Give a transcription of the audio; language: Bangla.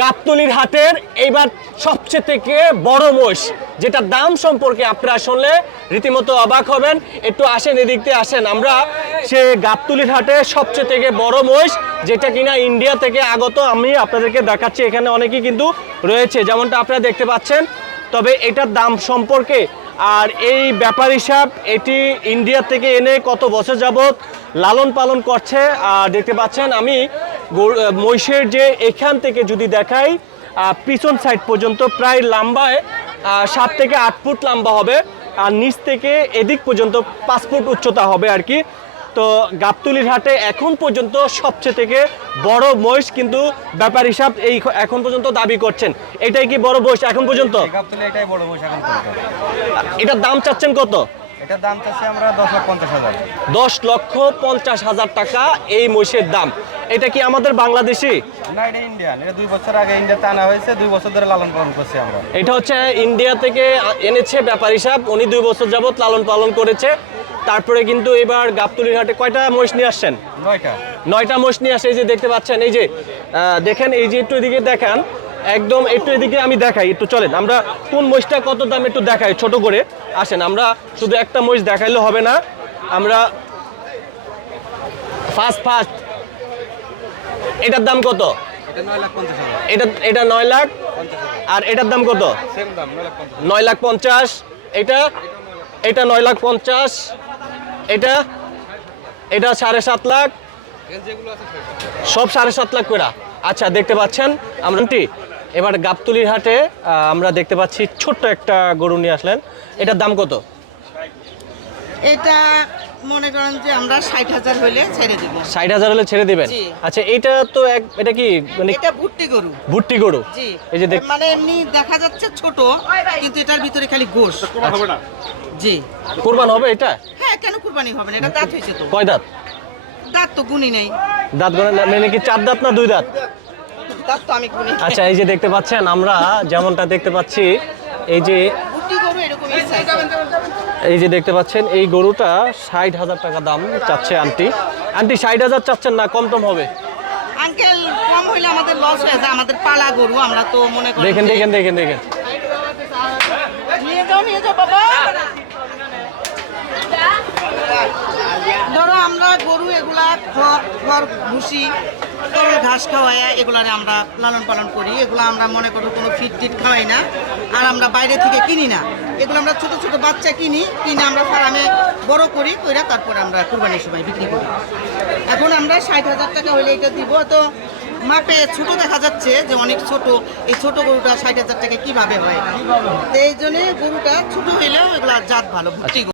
গাবতলীর হাটের এইবার সবচেয়ে থেকে বড় মোষ, যেটার দাম সম্পর্কে আপনারা শুনলে রীতিমতো অবাক হবেন। একটু আসেন, এদিক দিয়ে আসেন। আমরা সে গাবতলীর হাটে সবচেয়ে থেকে বড় মোষ, যেটা কিনা ইন্ডিয়া থেকে আগত, আমি আপনাদেরকে দেখাচ্ছি। এখানে অনেকেই কিন্তু রয়েছে, যেমনটা আপনারা দেখতে পাচ্ছেন। তবে এটার দাম সম্পর্কে আর এই ব্যাপার হিসাব, এটি ইন্ডিয়া থেকে এনে কত বছর যাবত লালন পালন করছে। আর দেখতে পাচ্ছেন আমি মহিষের যে এখান থেকে যদি দেখাই পিছন সাইড পর্যন্ত প্রায় লম্বায় 7 থেকে 8 ফুট লম্বা হবে, আর নিচ থেকে এদিক পর্যন্ত 5 ফুট উচ্চতা হবে আর কি। তো গাবতলীর হাটে এখন পর্যন্ত সবচেয়ে থেকে বড় মহিষ কিন্তু ব্যাপার হিসাব এই এখন পর্যন্ত দাবি করছেন। এটাই কি বড় মহিষ এখন পর্যন্ত? গাবতলী এটাই বড় মহিষ এখন পর্যন্ত। এটার দাম চাচ্ছেন কত? এটার দাম চাচ্ছি আমরা 10,50,000। 10,50,000 টাকা এই মহিষের দাম। এটা কি আমাদের বাংলাদেশি? না, এটা ইন্ডিয়ান। এটা 2 বছর আগে ইন্ডিয়াতে আনা হয়েছে, 2 বছর ধরে লালন পালন করছি আমরা। এটা হচ্ছে ইন্ডিয়া থেকে এনেছে ব্যাপার হিসাব, উনি 2 বছর যাবত লালন পালন করেছে। তারপরে কিন্তু এবার গাবতলীর হাটে কয়টা মহিষ নিয়ে আসছেন? 9টা মহিষ নিয়ে আসে। এই যে দেখতে পাচ্ছেন, এই যে দেখেন, এই যে একটু এদিকে দেখান, একদম একটু এদিকে আমি দেখাই, একটু চলেন আমরা কোন মহিষটা কত দাম একটু দেখাই ছোট করে। আসেন, আমরা শুধু একটা মহিষ দেখাইলে হবে না, আমরা ফার্স্ট এটার দাম কত? এটা 9,50,000। এটা 9 লাখ। আর এটার দাম কত? সেম দাম 9,50,000। 9,50,000। এটা 9,50,000। এটা 7.5 লাখ। যেগুলো আছে সব 7.5 লাখ করে। আচ্ছা, দেখতে পাচ্ছেন আমরা এবার গাবতলীর হাটে আমরা দেখতে পাচ্ছি ছোট্ট একটা গরু নিয়ে আসলেন। এটার দাম কত? এটা মনে করেন যে আমরা 60,000 হলে ছেড়ে দিব। 60,000 হলে ছেড়ে দিবেন? জি। আচ্ছা, এটা তো এটা কি মানে এটা ভুট্টি গরু। ভুট্টি গরু? জি। এই যে মানে এমনি দেখা যাচ্ছে ছোট, কিন্তু এটার ভিতরে খালি গোশ। হবে না। জি। কুরবান হবে এটা? হ্যাঁ, কেন কুরবানি হবে না? এটা দাঁত হয়েছে তো। কয় দাঁত? দাঁত তো গুনি নেই। দাঁত গণে মানে কি 4 দাঁত না 2 দাঁত? দাঁত তো আমি গুনি। আচ্ছা, এই যে দেখতে পাচ্ছেন, আমরা যেমনটা দেখতে পাচ্ছি, এই যে ভুট্টি গরু এরকমই সাইজ। এই যে দেখতে পাচ্ছেন, এই গরুটা 60,000 টাকা দাম চাচ্ছে আন্টি। 60,000 চাচ্ছেন না কম টম হবে? আঙ্কেল, কম হইলে আমাদের লস হয়ে যায়, আমাদের পালা গরু, আমরা তো মনে করি। দেখেন। নিয়ে যাও বাবা। ধরো আমরা গরু এগুলা খড় ভুসি ঘাস খাওয়াই, এগুলারে আমরা লালন পালন করি। এগুলো আমরা মনে করি কোনো ফিট খাওয়াই না, আর আমরা বাইরে থেকে কিনি না। এগুলো আমরা ছোট ছোট বাচ্চা কিনে আমরা ফার্মে বড় করি, কইরা তারপরে আমরা কুরবানির সময় বিক্রি করি। এখন আমরা 60,000 টাকা হলে এটা দিব। তো মাপে ছোট দেখা যাচ্ছে যে অনেক ছোট, এই ছোট গরুটা 60,000 টাকা কিভাবে হয়? তো এই জন্য গরুটা ছোট হইলেও এগুলা জাত ভালো, ভুট্টি গরু।